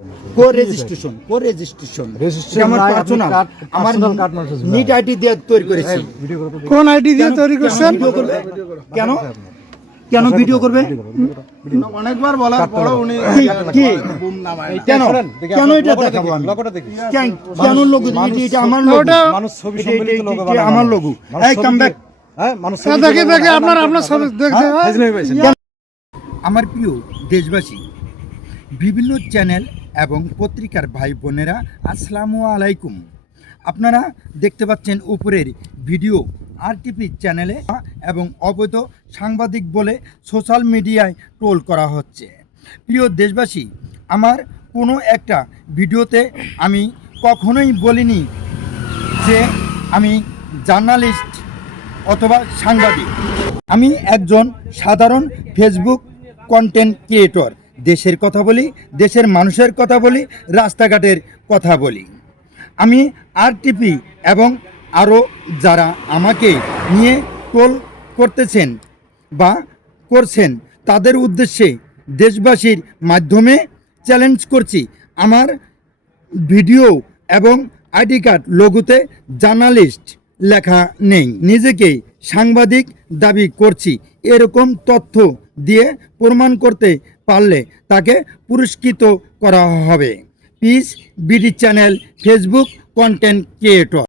কো registration আমার personal আমার NEET ID দিয়ে তৈরি করেছি। কোন আইডি দিয়ে তৈরি করছেন? কেন কেন ভিডিও করবে? অনেকবার বলার পরও উনি কি কেন কেন এটা দেখাবো আমি? কেন লোগো? এটা আমার লোগো, এটা আমার লোগো। এই কাম ব্যাক। দেখে দেখে আপনার ছবি দেখতে আমার প্রিয় দেশবাসী, বিভিন্ন চ্যানেল এবং পত্রিকার ভাই বোনেরা, আসসালামু আলাইকুম। আপনারা দেখতে পাচ্ছেন উপরের ভিডিও আরটিপি চ্যানেলে এবং অবৈধ সাংবাদিক বলে সোশ্যাল মিডিয়ায় ট্রোল করা হচ্ছে। প্রিয় দেশবাসী, আমার কোনো একটা ভিডিওতে আমি কখনোই বলিনি যে আমি জার্নালিস্ট অথবা সাংবাদিক। আমি একজন সাধারণ ফেসবুক কন্টেন্ট ক্রিয়েটর। দেশের কথা বলি, দেশের মানুষের কথা বলি, রাস্তাঘাটের কথা বলি। আমি আরটিপি এবং আরও যারা আমাকে নিয়ে ট্রোল করতেছেন বা করছেন তাদের উদ্দেশ্যে দেশবাসীর মাধ্যমে চ্যালেঞ্জ করছি, আমার ভিডিও এবং আইডি কার্ড লোগোতে জার্নালিস্ট লেখা নেই। নিজেকে সাংবাদিক দাবি করছি, এরকম তথ্য দিয়ে প্রমাণ করতে পারলে তাকে পুরস্কৃত করা হবে। Piece BD channel, Facebook content creator.